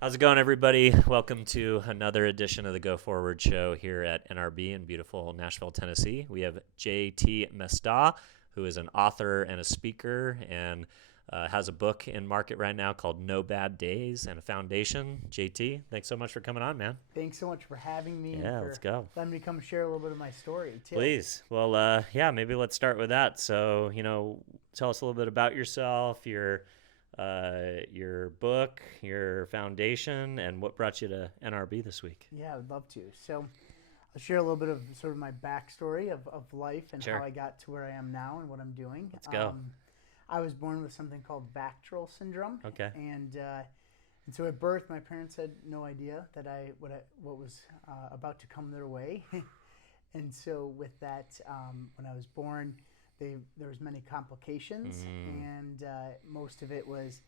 How's it going, everybody? Welcome to another edition of the Go Forward Show here at NRB in beautiful Nashville, Tennessee. We have JT Mestdagh, who is an author and a speaker and has a book in market right now called No Bad Days and a foundation. JT, thanks so much for coming on, man. Thanks so much for having me and Yeah, let's for go. letting me come share a little bit of my story too. Please. Well, yeah, maybe let's start with that. So, tell us a little bit about yourself, your book, your foundation, and what brought you to NRB this week. Yeah, I'd love to. So I'll share a little bit of sort of my backstory of life and Sure. how I got to where I am now and what I'm doing. Let's go. I was born with something called Bacterial syndrome, Okay. and so at birth, my parents had no idea that what was about to come their way, and so with that, when I was born, there was many complications, and most of it was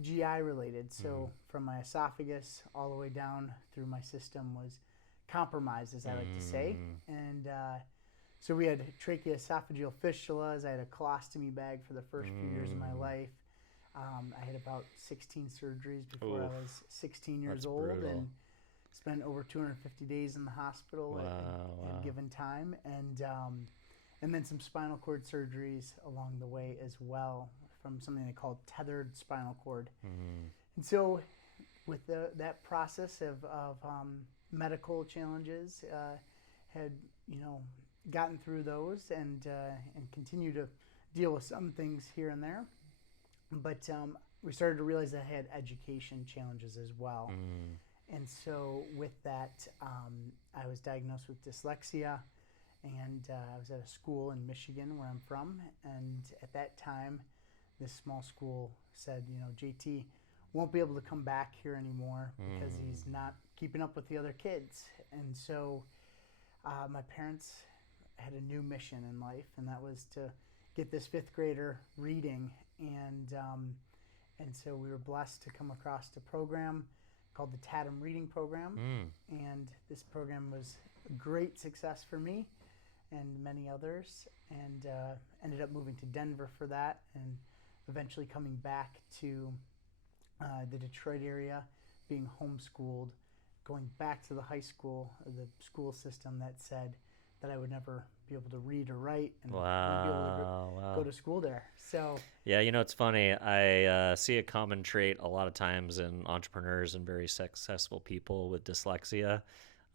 GI related. So from my esophagus all the way down through my system was compromised, as I like to say, and so we had tracheoesophageal fistulas. I had a colostomy bag for the first few years of my life. I had about 16 surgeries before I was 16 years That's old, brutal. and spent over 250 days in the hospital Wow. at given time, and then some spinal cord surgeries along the way as well from something they called tethered spinal cord. And so, with that process of medical challenges, had gotten through those and continue to deal with some things here and there, but we started to realize that I had education challenges as well. And so with that, I was diagnosed with dyslexia, and I was at a school in Michigan where I'm from. And at that time, this small school said, JT won't be able to come back here anymore because he's not keeping up with the other kids. And so my parents had a new mission in life, and that was to get this fifth grader reading. And so we were blessed to come across a program called the Tatum Reading Program, and this program was a great success for me and many others, and ended up moving to Denver for that, and eventually coming back to the Detroit area, being homeschooled, going back to the high school, the school system that said that I would never be able to read or write and wouldn't be able to Wow. go to school there. So Yeah, it's funny. I see a common trait a lot of times in entrepreneurs and very successful people with dyslexia.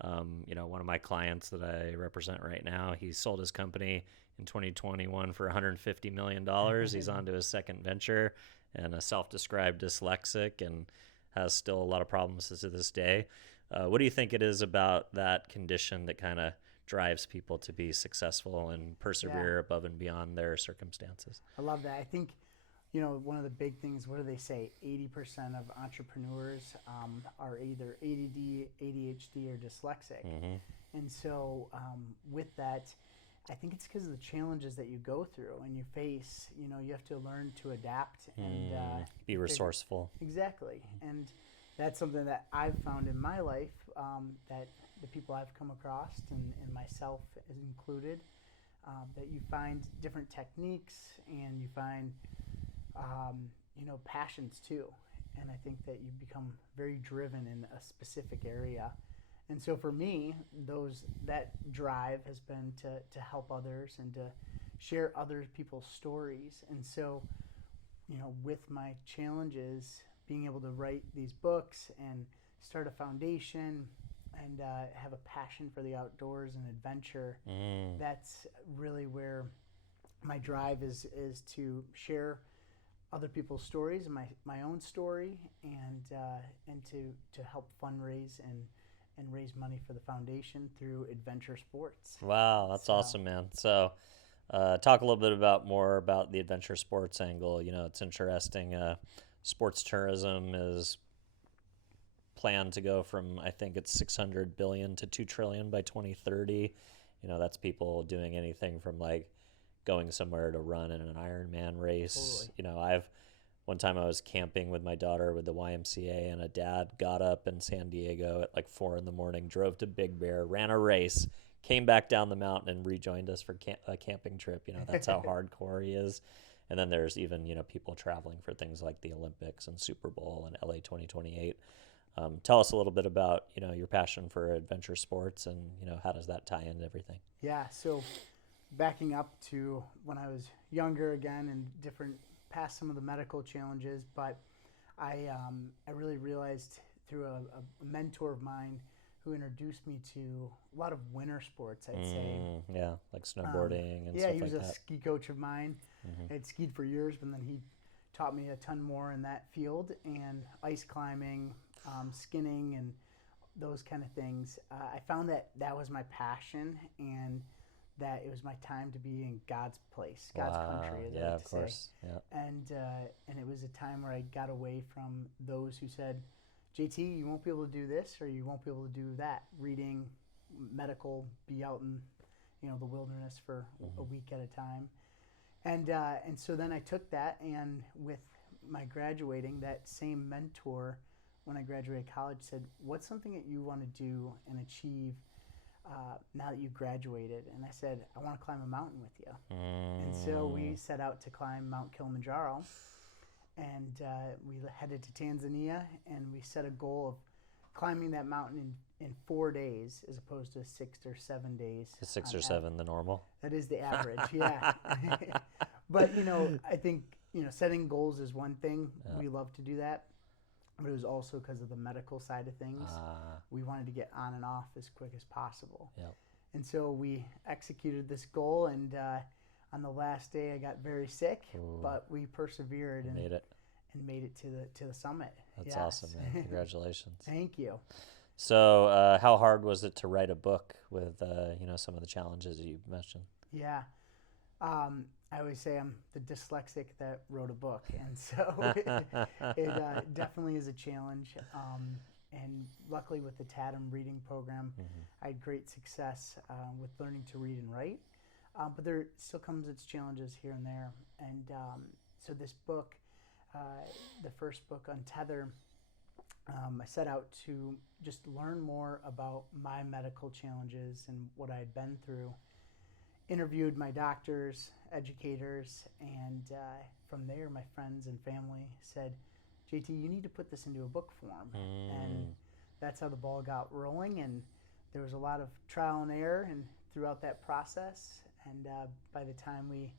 One of my clients that I represent right now, he sold his company in 2021 for $150 million. He's on to his second venture and a self-described dyslexic and has still a lot of problems to this day. What do you think it is about that condition that kind of drives people to be successful and persevere above and beyond their circumstances? I love that. I think, one of the big things, what do they say? 80% of entrepreneurs are either ADD, ADHD, or dyslexic. And so with that, I think it's because of the challenges that you go through and you face. You have to learn to adapt and Be resourceful. Exactly. And that's something that I've found in my life, that the people I've come across, and myself included, that you find different techniques and you find, passions too. And I think that you become very driven in a specific area. And so for me, that drive has been to help others and to share other people's stories. And so, with my challenges, being able to write these books and start a foundation and have a passion for the outdoors and adventure, that's really where my drive is to share other people's stories and my own story, and to help fundraise and raise money for the foundation through adventure sports. Wow, that's awesome, man. So, talk a little bit more about the adventure sports angle. It's interesting. Sports tourism is planned to go from, I think it's 600 billion to 2 trillion by 2030. That's people doing anything from like going somewhere to run in an Ironman race. Totally. One time I was camping with my daughter with the YMCA, and a dad got up in San Diego at like 4 a.m, drove to Big Bear, ran a race, came back down the mountain and rejoined us for a camping trip. That's how hardcore he is. And then there's even, people traveling for things like the Olympics and Super Bowl and LA 2028. Tell us a little bit about, your passion for adventure sports and, how does that tie into everything? Yeah, so backing up to when I was younger again and past some of the medical challenges, but I really realized through a mentor of mine who introduced me to a lot of winter sports, I'd say. Yeah, like snowboarding and Yeah, stuff he was like a that. ski coach of mine. Hmm. I had skied for years, but then he taught me a ton more in that field and ice climbing, skinning, and those kind of things. I found that that was my passion and that it was my time to be in God's place, God's Wow. country, as I Yeah, like of to say. course. Yeah. And it was a time where I got away from those who said, JT, you won't be able to do this or you won't be able to do that. Reading, medical, be out in the wilderness for a Hmm. week at a time. And so then I took that, and with my graduating, that same mentor, when I graduated college, said, "What's something that you want to do and achieve now that you graduated?" And I said, "I want to climb a mountain with you." And so we set out to climb Mount Kilimanjaro, and we headed to Tanzania, and we set a goal of climbing that mountain in 4 days as opposed to 6 or 7 days. Is six on or seven the normal? That is the average, yeah. But I think setting goals is one thing. Yeah. We love to do that, but it was also because of the medical side of things. We wanted to get on and off as quick as possible. Yep. And so we executed this goal, and on the last day, I got very sick, Ooh. but we persevered and Made it. made it to the summit. That's Yes. awesome, man. Congratulations. Thank you. So, how hard was it to write a book with, some of the challenges you mentioned? Yeah. I always say I'm the dyslexic that wrote a book, and so it definitely is a challenge. And luckily, with the TADM reading program, I had great success with learning to read and write. But there still comes its challenges here and there. And so this book, the first book, Untether, I set out to just learn more about my medical challenges and what I had been through. Interviewed my doctors, educators, and from there, my friends and family said, JT, you need to put this into a book form. And that's how the ball got rolling. And there was a lot of trial and error and throughout that process. And by the time we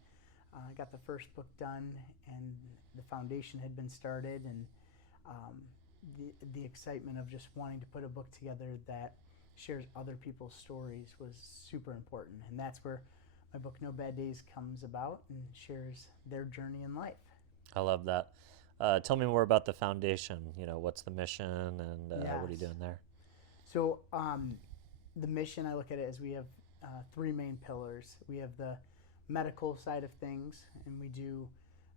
got the first book done and the foundation had been started, and the excitement of just wanting to put a book together that shares other people's stories was super important. And that's where my book No Bad Days comes about and shares their journey in life. I love that. Tell me more about the foundation. What's the mission and what are you Yes. doing there? So the mission, I look at it as we have three main pillars. We have the medical side of things, and we do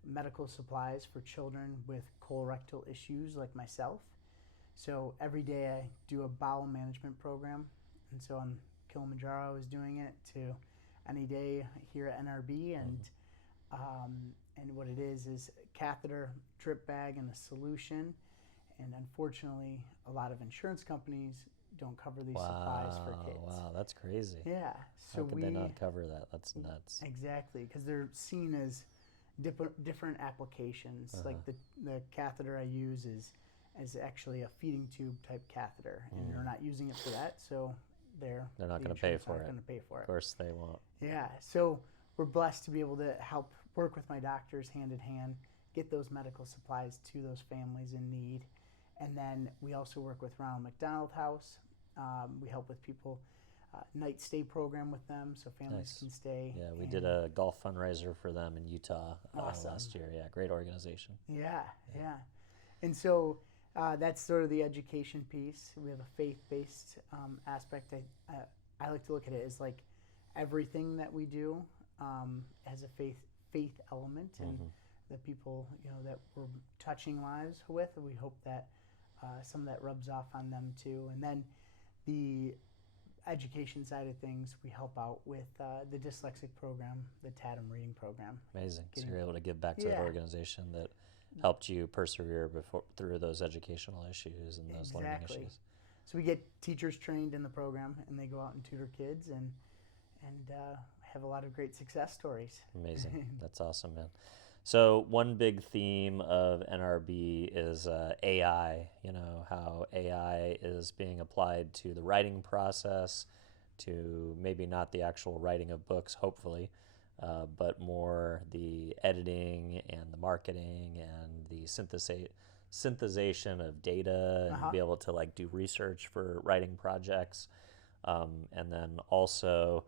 medical supplies for children with colorectal issues like myself. So every day I do a bowel management program, and so on Kilimanjaro I was doing it to any day here at NRB, and what it is catheter, drip bag, and a solution. And unfortunately, a lot of insurance companies don't cover these supplies for kids. Wow, that's crazy. Yeah, so How could they not cover that? That's nuts. Exactly, because they're seen as different applications. Like the catheter I use is actually a feeding tube type catheter, and they're not using it for that, so they're not going to pay for it. Going to pay for it. Of course they won't. Yeah, so we're blessed to be able to help work with my doctors hand in hand, get those medical supplies to those families in need, and then we also work with Ronald McDonald House. We help with people. Night stay program with them so families can stay. Yeah, we did a golf fundraiser for them in Utah last year. Yeah, great organization. Yeah. And so that's sort of the education piece. We have a faith-based aspect. I like to look at it as like everything that we do has a faith element, and the people that we're touching lives with, we hope that some of that rubs off on them too. And then the education side of things, we help out with the dyslexic program, the TADM reading program. Amazing. So you're able to give back to that organization that helped you persevere through those educational issues and those learning issues. So we get teachers trained in the program, and they go out and tutor kids and have a lot of great success stories. Amazing. That's awesome, man. So one big theme of NRB is AI. You know how AI is being applied to the writing process, to maybe not the actual writing of books, hopefully, but more the editing and the marketing and the synthesization of data and Uh-huh. be able to like do research for writing projects, and then also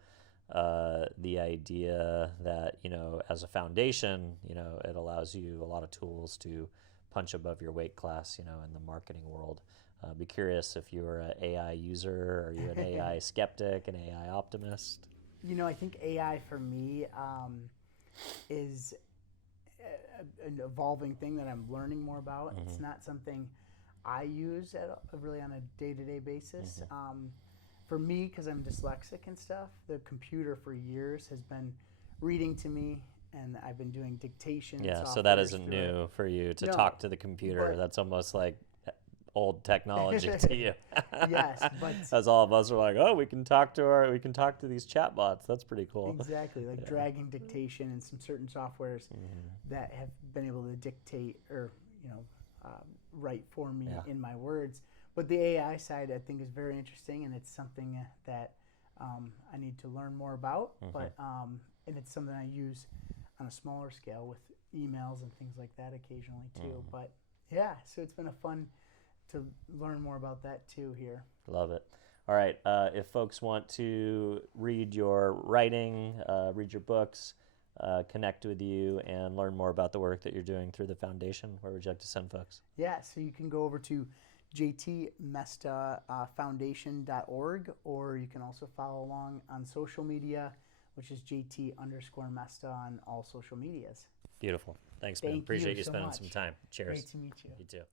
the idea that, you know, as a foundation, you know, it allows you a lot of tools to punch above your weight class, you know, in the marketing world. Be curious if you're an AI user, are you an AI skeptic, an AI optimist? You know, I think AI for me is an evolving thing that I'm learning more about. It's Mm-hmm. not something I use really on a day-to-day basis. Mm-hmm. For me, because I'm dyslexic and stuff, the computer for years has been reading to me, and I've been doing dictation Yeah, so that softwares isn't through it. new for you to No, talk to the computer. but That's almost like old technology to you. yes, but As all of us are like, oh, we can talk to these chatbots. That's pretty cool. exactly, like Yeah. dragging dictation and some certain softwares Mm-hmm. that have been able to dictate or you know write for me Yeah. in my words. But the AI side, I think, is very interesting, and it's something that I need to learn more about. Mm-hmm. But and it's something I use on a smaller scale with emails and things like that occasionally too. Mm-hmm. But yeah, so it's been a fun to learn more about that too here. Love it. All right. If folks want to read your writing, read your books, connect with you, and learn more about the work that you're doing through the foundation, where would you like to send folks? Yeah, so you can go over to jtmestdagh.foundation.org, or you can also follow along on social media, which is JT_Mestdagh on all social medias. Beautiful. Thanks, man. Thank you Appreciate you so spending some much. time. Cheers. Great to meet you. You too.